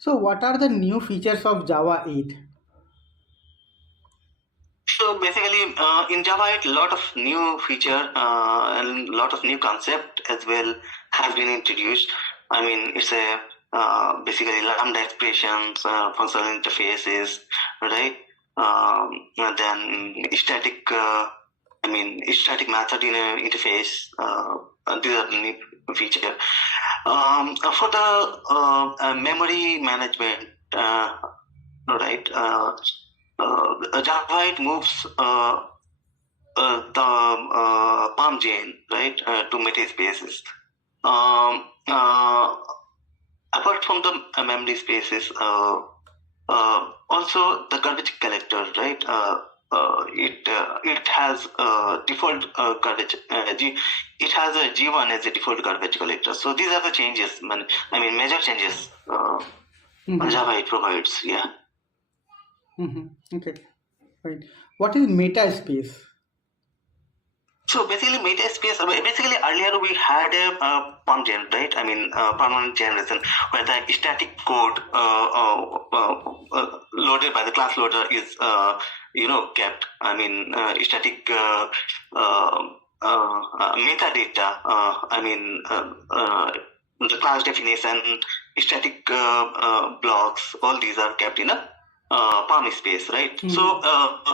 So what are the new features of Java 8? So basically, in Java, a lot of new feature and a lot of new concept as well has been introduced. I mean, it's a basically lambda expressions, functional interfaces, right? And then static, static method in an interface. These are the new feature. For the memory management, right? Java it moves the palm chain, right, to metaspaces. Apart from the memory spaces, also the garbage collector, right? It has default garbage. It has a G1 as a default garbage collector. So these are the changes. Major changes Java it provides. Yeah. Okay, right. What is metaspace? So basically, metaspace. Basically, earlier we had a POM gen, right? Permanent generation, where the static code loaded by the class loader is kept. Static metadata. The class definition, static blocks. All these are kept in a palm space, right? So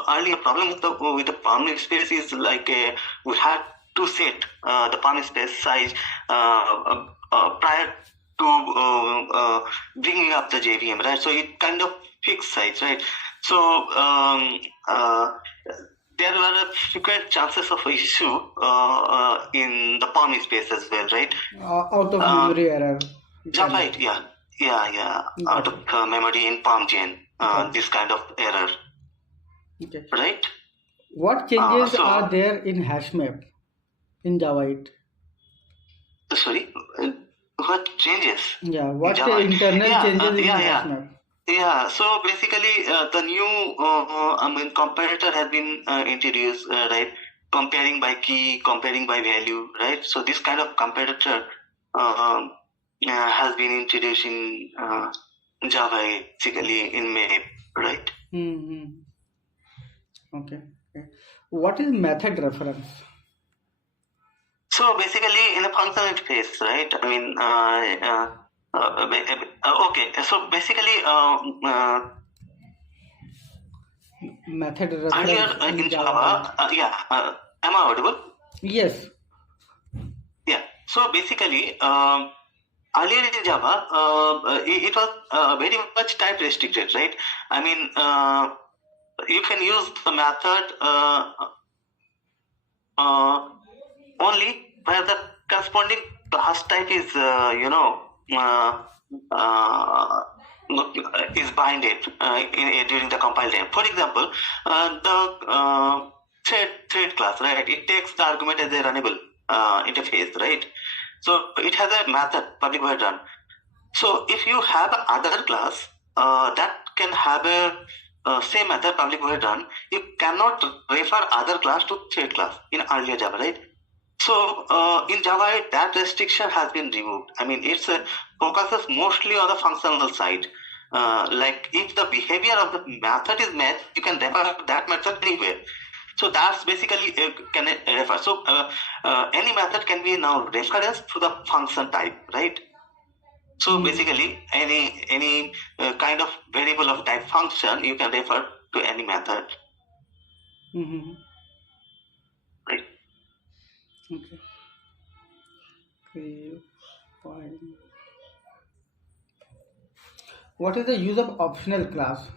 earlier problem with the palm space is like we had to set the palm space size prior to bringing up the JVM, right? So it kind of fixed size, right? So there were frequent chances of issue in the palm space as well, right? Out of memory error. Right, yeah. Out of memory in palm chain. This kind of error. Okay. Right? What changes are there in hashmap in Java 8? Sorry? What changes? Yeah, what internal changes in hashmap? Yeah, so basically the new comparator has been introduced, right? Comparing by key, comparing by value, right? So this kind of comparator has been introduced in Java, basically in map, right? Okay. What is method reference? So basically, in a functional interface, right? Okay. So basically, method reference earlier in Java, am I audible? Yes. Yeah. So basically, earlier in Java, it was very much type restricted, right? You can use the method only where the corresponding class type is, is binded during the compile time. For example, the thread class, right? It takes the argument as a runnable interface, right? So it has a method public void run. So if you have other class that can have a same method public void run, you cannot refer other class to thread class in earlier Java, right? So in Java, that restriction has been removed. It focuses mostly on the functional side. Like if the behavior of the method is met, you can refer that method anywhere. So that's basically can refer. So any method can be now reference to the function type, right? So basically, any kind of variable of type function, you can refer to any method. Right. Okay. 3. What is the use of optional class?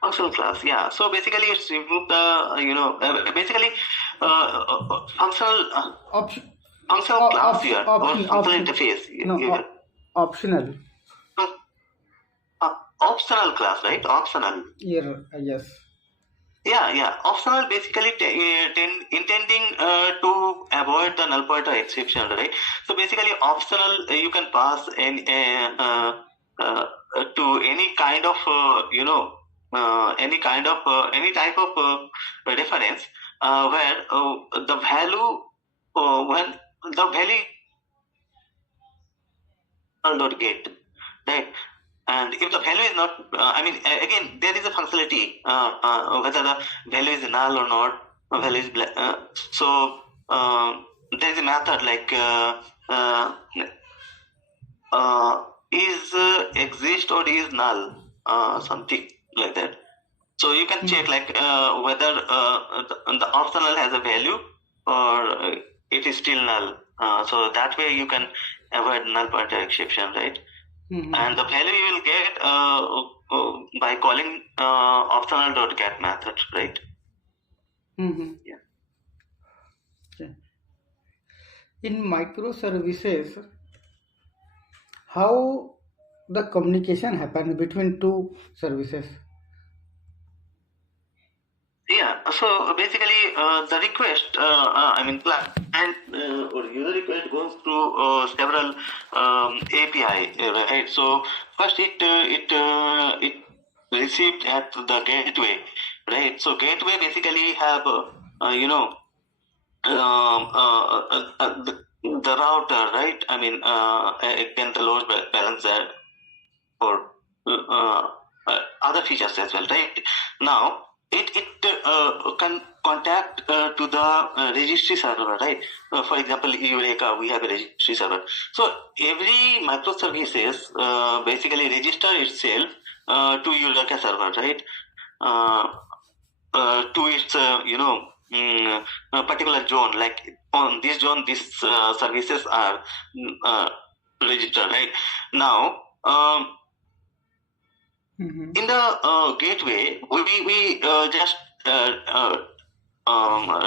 Functional class, yeah. So basically, it's remove the functional functional class here or functional interface. Optional. Optional class, right? Optional. Yes. Yeah. Optional basically intending to avoid the null pointer exception, right? So basically, optional you can pass any to any kind of any type of reference where the value when the value not get. right? And if the value is not, again, there is a functionality whether the value is null or not, value is black. There is a method like is exist or is null, something like that. So you can check like whether the optional has a value or it is still null. So that way you can avoid null pointer exception, right? And the value you will get by calling optional.get method, right? Yeah. Okay. In microservices, how the communication happens between two services? Yeah, so basically the request, client or user request goes through several API, right? So first it received at the gateway, right? So gateway basically have the router, right? Again the load balancer or other features as well, right? Now it can contact to the registry server, right? For example, Eureka, we have a registry server. So every microservices basically register itself to Eureka server, right? To its a particular zone, like on this zone these services are registered, right? Now in the gateway we just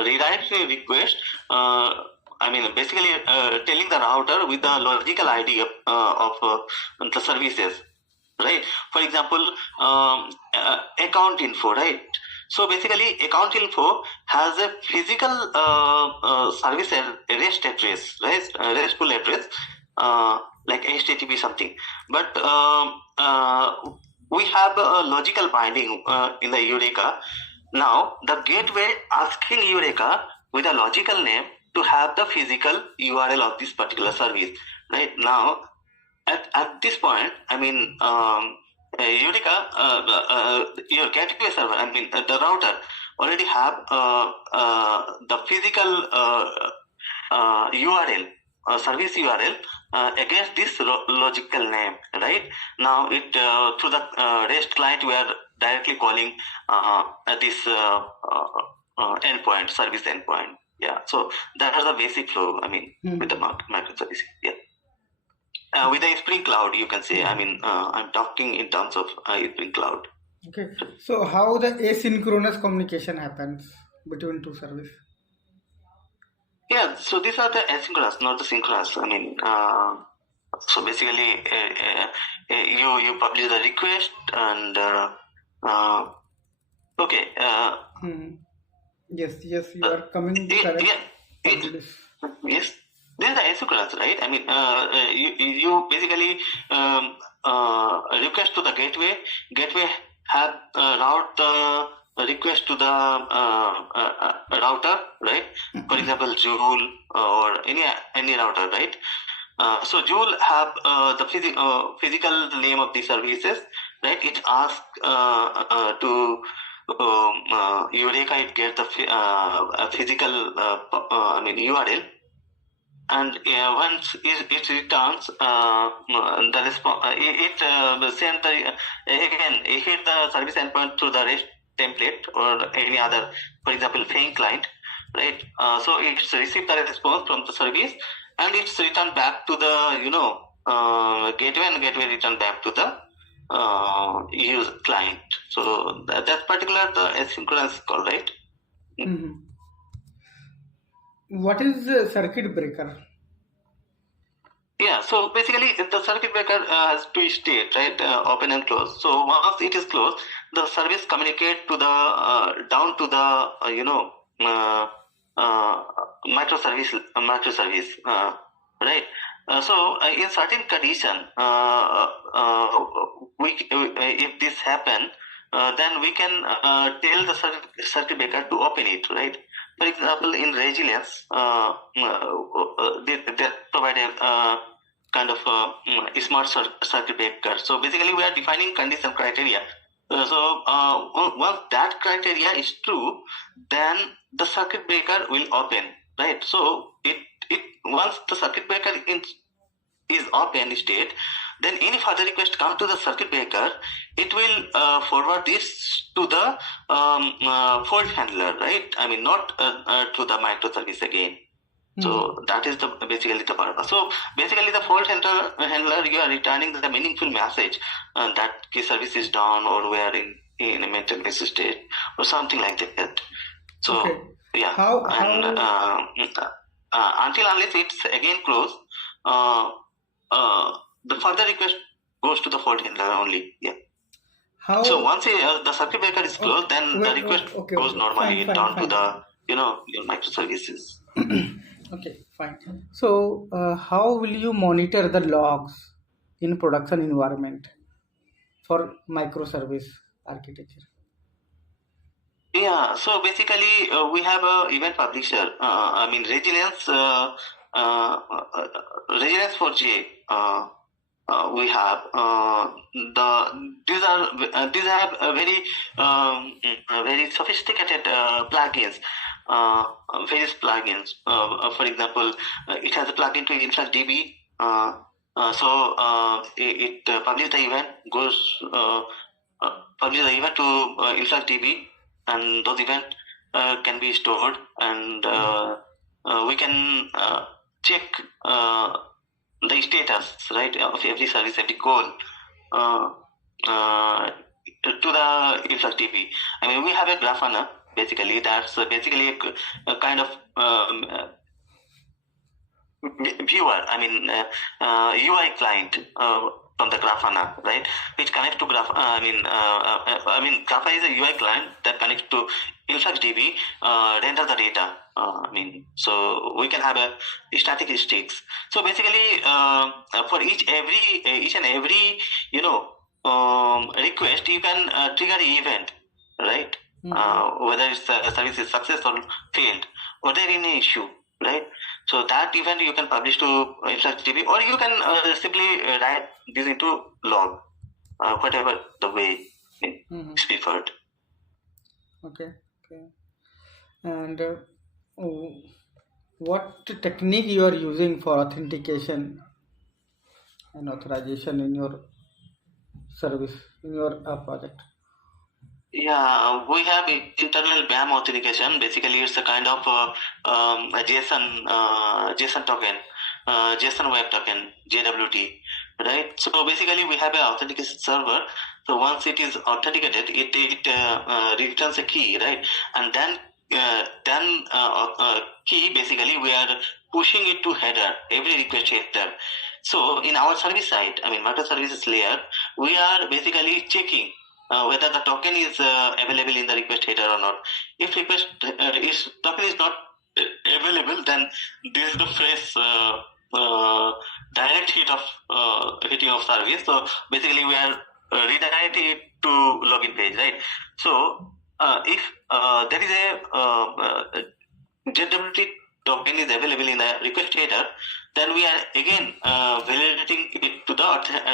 redirect a request, basically telling the router with the logical ID of the services, right? For example, account info, right? So basically account info has a physical service REST address, right? RESTful address, like HTTP something. But we have a logical binding in the Eureka. Now the gateway asking Eureka with a logical name to have the physical URL of this particular service, right? Now at this point, Eureka, your gateway server, the router already have the physical URL, service URL against this logical name, right? Now it through the REST client we are directly calling this endpoint, service endpoint. Yeah, so that is the basic flow. With the microservices. Yeah. With the Spring Cloud, you can say. I'm talking in terms of Spring Cloud. Okay. So how the asynchronous communication happens between two services? Yeah. So these are the asynchronous, not the synchronous. So basically, you publish the request and okay. Yes, you are coming correct. Yes. This is the asynchronous, right? You basically request to the gateway. Gateway have route the request to the router, right? For example, Joule or any router, right? So Joule have the physical name of the services, right? It asks to Eureka. It gets the physical URL. And once it returns the response, it send the again it hit the service endpoint through the REST template or any other, for example, paying client, right? So it's received the response from the service and it's returned back to the gateway, and gateway return back to the user client. So that's particular the asynchronous call, right? What is the circuit breaker? Yeah, so basically the circuit breaker has two states, right? Open and close. So once it is closed, the service communicate to the down to the microservice, right? So in certain condition, if this happen, then we can tell the circuit breaker to open it, right? For example, in resilience, they provide a kind of smart circuit breaker. So basically we are defining condition criteria. Once that criteria is true, then the circuit breaker will open, right? So it once the circuit breaker is open state, then any further request come to the circuit breaker, it will forward this to the fault handler, right? I mean, not to the microservice again. So that is basically the purpose. So basically the fault handler, you are returning the meaningful message that key service is down, or we are in a maintenance state or something like that. So Okay. yeah, How until unless it's again closed, the further request goes to the fault handler only. Yeah. how So once the circuit breaker is closed, then the request goes normally down to the your microservices. Okay, fine. So how will you monitor the logs in production environment for microservice architecture? Yeah, so basically we have a event publisher. I mean resilience, resilience for J. We have these have very sophisticated plugins. Various plugins. For example, it has a plugin to InfluxDB. It publishes the event, publishes the event to InfluxDB, and those events can be stored, and we can check the status, right, of every service, every call to the InfluxDB. I mean, we have a Grafana. Basically, that's basically a kind of viewer. I mean, UI client from the Grafana, right? Which connects to Graph. Grafana is a UI client that connects to InfluxDB, render the data. So we can have a statistics. So basically, for each and every request, you can trigger an event, right? Whether it's a service is success or failed, or there is an issue, right? So that event you can publish to InfluxDB, or you can simply write this into log, whatever the way is preferred. Okay. And what technique you are using for authentication and authorization in your service, in your project? Yeah, we have internal BAM authentication. Basically, it's a kind of a JSON token, JSON web token, JWT, right? So basically, we have an authentication server. So once it is authenticated, it returns a key, right? And then key, basically we are pushing it to header, every request header. So in our service side, I mean microservices layer, we are basically checking whether the token is available in the request header or not. If token is not available, then this is the fresh direct hitting of service. So basically we are redirecting it to login page, right? So if there is a JWT token is available in the request header, then we are again validating it to the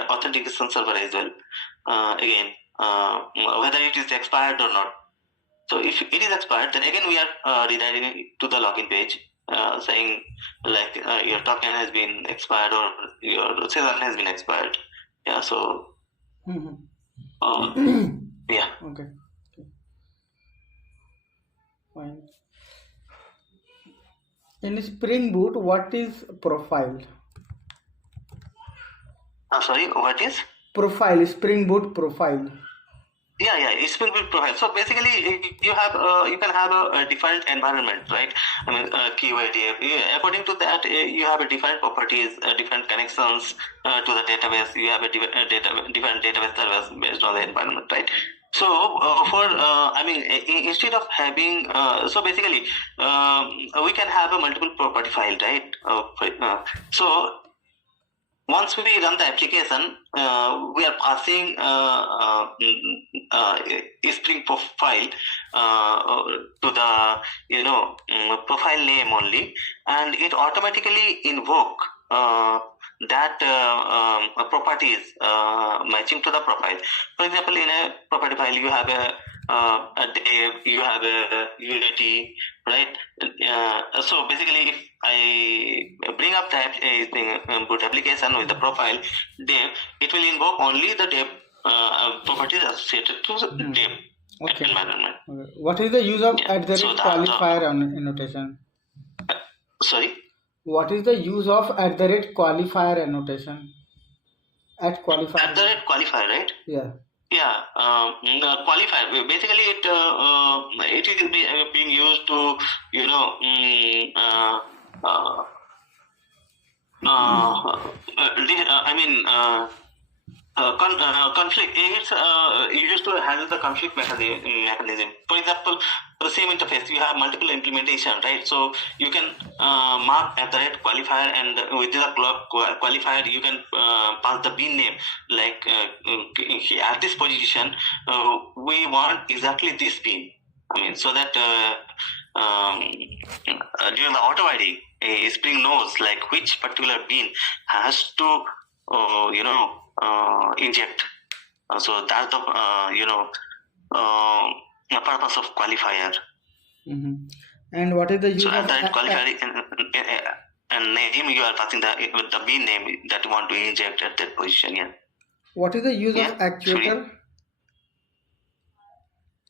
authentication server as well. Again, whether it is expired or not. So if it is expired, then again we are redirecting it to the login page, saying like your token has been expired or your session has been expired. Yeah. So. Yeah. Okay. Fine. In Spring Boot, what is profile? Sorry, what is? Profile, Spring Boot profile. Yeah, Spring Boot profile. So basically, you can have a different environment, right? I mean, keyword. According to that, you have a different properties, different connections to the database. You have a different database service based on the environment, right? So instead of having, so basically, we can have a multiple property file, right? So once we run the application, we are passing a Spring profile to the profile name only, and it automatically invoke that properties matching to the profile. For example, in a property file, you have a dev, you have a unity, right? So basically, if I bring up that thing, boot application with the profile dev, it will invoke only the dev properties associated to the dev environment. Okay. What is the use of Yeah. So qualifier annotation? Sorry? What is the use of qualifier annotation? At qualifier. Qualifier, right? Yeah. Yeah, qualifier. Basically, it is being used to, you know, I mean, conflict. It's used to handle the conflict mechanism. For example, the same interface, you have multiple implementation, right? So you can mark at the red qualifier, and with the qualifier, you can pass the bin name. Like at this position, we want exactly this bin. I mean, so that during the auto ID, Spring knows like which particular bin has to, inject. So that's the purpose of qualifier. And what is the use so of that qualifier and name you are passing the bin name that you want to inject at that position. Yeah. What is the use of actuator?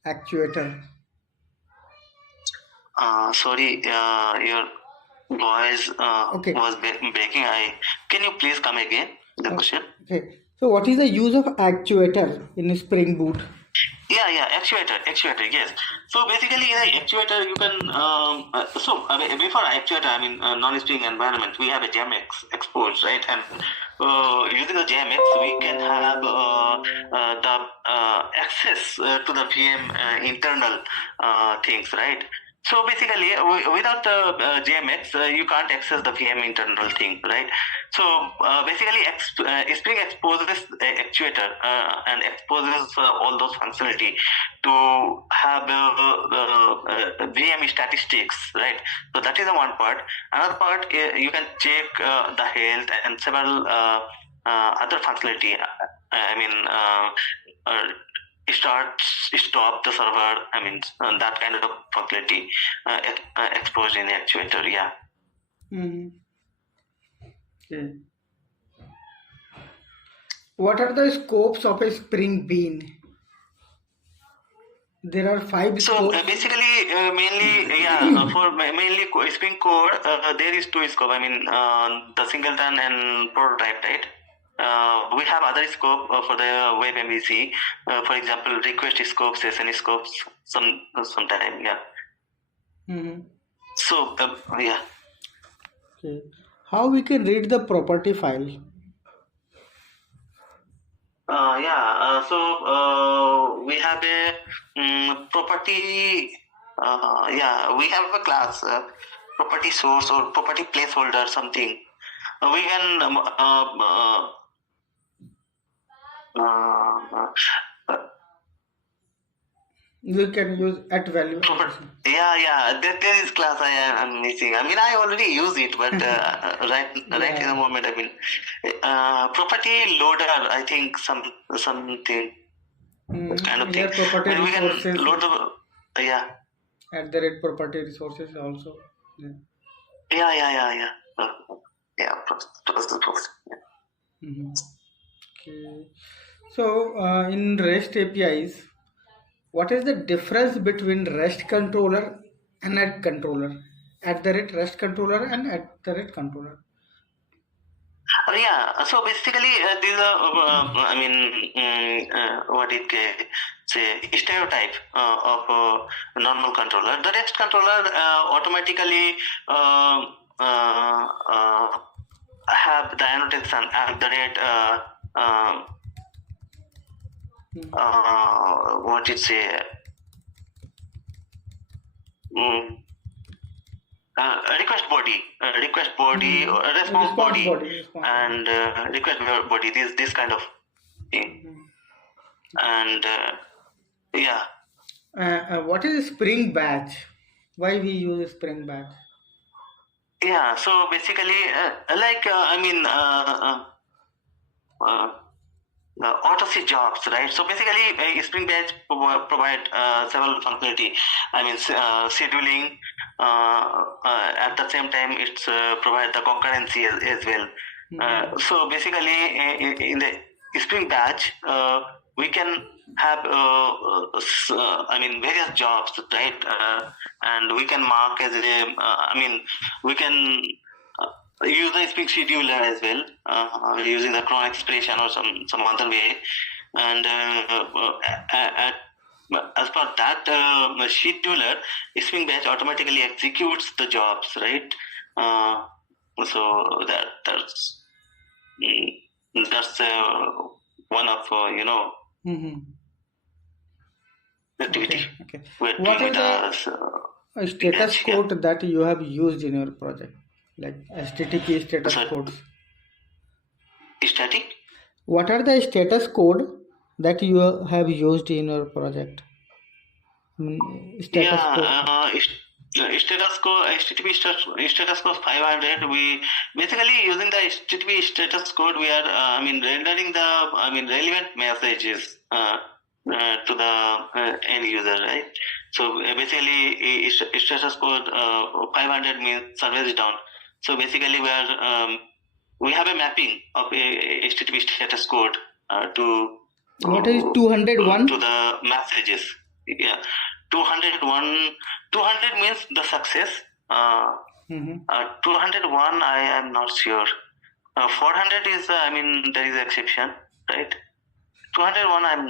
Actuator. Sorry, your voice was breaking. Can you please come again? The question. Okay. So what is the use of actuator in Spring Boot? Yeah, actuator, yes. So basically, in an actuator, you can, before actuator, I mean, non-string environment, we have a JMX export, right? And using the JMX, we can have the access to the VM internal things, right? So basically, without the JMX, you can't access the VM internal thing, right? So basically, Spring exposes the actuator and exposes all those functionality to have VM statistics, right? So that is the one part. Another part, you can check the health and several other functionality. Stop the server. I mean, that kind of functionality exposed in the actuator. Yeah. Okay. What are the scopes of a Spring Bean? There are 5 So scopes. basically, mainly, for mainly Spring Core, there is 2 scope. I mean, the singleton and prototype, right? We have other scope for the web MVC. For example, request scope, session scopes, sometime, yeah. So, yeah. Okay. How we can read the property file? So we have a property. We have a class, property source or property placeholder, something. We can You can use at value. There is class I am missing. I mean, I already use it, but right in the moment, I mean, property loader. I think something kind of thing. Property we resources. Can load the At the rate property resources also. Yeah. Okay. So in REST APIs, what is the difference between REST controller and at controller? At the rate REST controller and at the rate controller. So basically, these are, what it say, stereotype of a normal controller. The REST controller automatically have the annotation at the rate, what it say, request body, response body, and request body. This kind of thing, and what is Spring Batch? Why we use Spring Batch? Yeah, so basically, auto-see jobs, right? So basically, Spring Batch provide several functionality. Scheduling. At the same time, it's provide the concurrency as well. So basically, in the Spring Batch, we can have various jobs, right? And we can mark as a, we can use the Spring scheduler as well, using the cron expression or some other way. And as per that scheduler, Spring Batch automatically executes the jobs, right? So that's one of activity. Okay. We're What doing are with the status batch, code that you have used in your project, like HTTP status Sorry? codes? Static? What are the status code that you have used in your project? Status code. Status code, HTTP status code 500. We basically using the HTTP status code. We are, rendering the, relevant messages to the end user, right? So basically, status code 500 means service down. So basically, we have a mapping of a HTTP status code to What is 201? to the messages. Yeah, 201. 200 means the success. 201, I am not sure. 400 is, there is exception, right? 201, I'm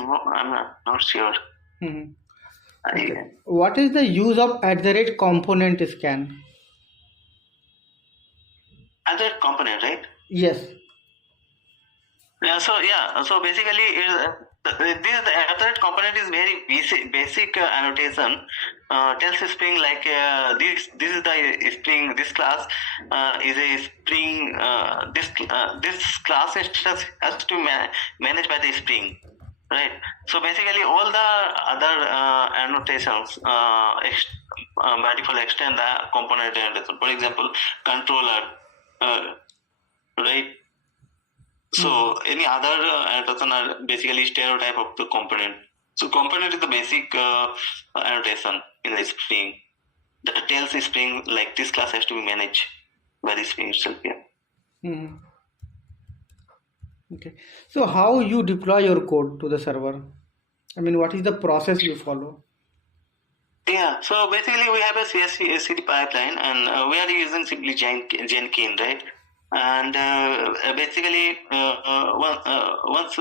not sure. Okay. What is the use of @component scan? Other component, right? Yes. So basically, the other component is very basic annotation. Tells Spring like this is the Spring. This class is a Spring. This class has to managed by the Spring, right? So basically, all the other annotations by default extend the component annotation. For example, controller, right? So any other annotation are basically stereotype of the component. So component is the basic annotation in the Spring that tells the Spring like this class has to be managed by the Spring itself. Yeah. Okay. So how you deploy your code to the server? What is the process you follow? Yeah. So basically, we have a CI/CD pipeline, and we are using simply Jenkins, right? And basically, once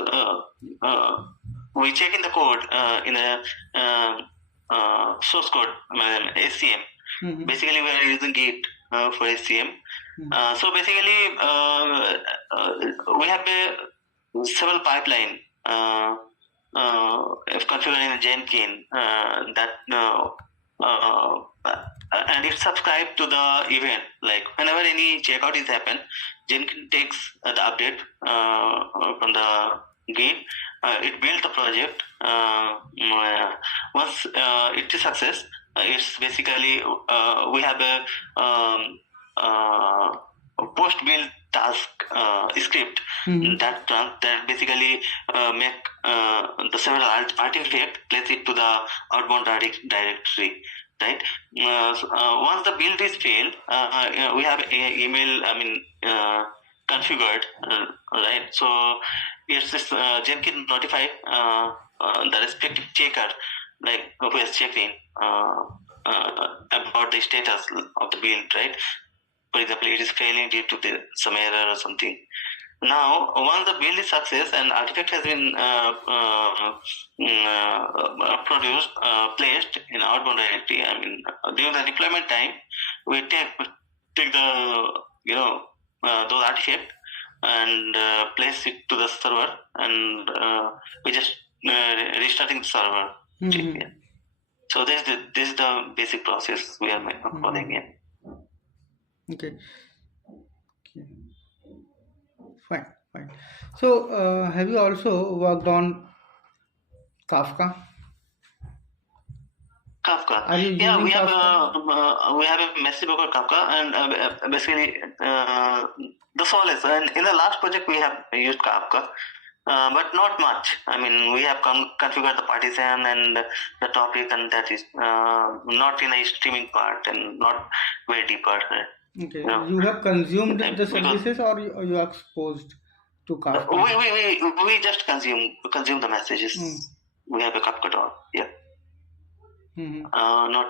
we check in the code in a source code, SCM. Basically, we are using Git for SCM. So basically, we have several pipeline if configured in Jenkins and it's subscribed to the event. Like whenever any checkout is happen, Jenkins takes the update from the Git. It builds the project. Once it is success, it's basically we have a post build task script that basically make the several artifact, place it to the outbound directory, right? Once the build is failed, we have a email configured, right? So it's this Jenkins notify the respective checker, like who has checked in about the status of the build, right? For example, it is failing due to some error or something. Now, once the build is success and artifact has been produced, placed in outbound directory, during the deployment time, we take the those artifacts and place it to the server, and we just restarting the server. So this is the basic process we are following in. Okay. Fine. So, have you also worked on Kafka? Kafka. Are you Yeah, using we have Kafka? we have a message broker Kafka, and basically the solace. And in the last project, we have used Kafka, but not much. I mean, we have configured the partition and the topic, and that is not in a streaming part and not very deeper. Okay, You know, you have consumed the because services, or you are exposed to Kafka? we just consume the messages. We have a Kafka door. Yeah. Not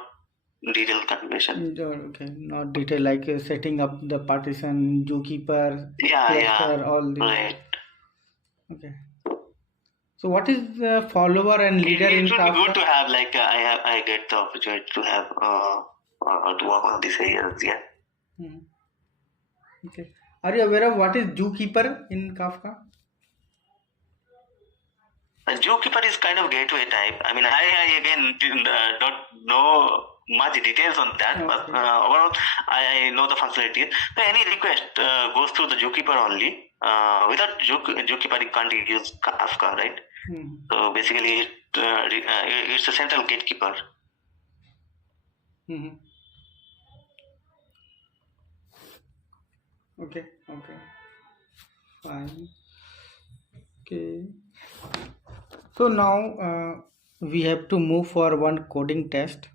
detailed configuration. Okay, not detail like setting up the partition, zookeeper, cluster, all these. Right. Okay. So what is the follower and leader in It would Kafka? be good to have like I get the opportunity to have to work on these areas. Yeah. Okay. Are you aware of what is zookeeper in Kafka? Zookeeper is kind of gateway type. I mean, I again don't know much details on that, but overall, I know the functionality. So any request goes through the zookeeper only. Without zookeeper, you can't use Kafka, right? So basically, it's a central gatekeeper. Okay. Fine. Okay. So now we have to move for one coding test.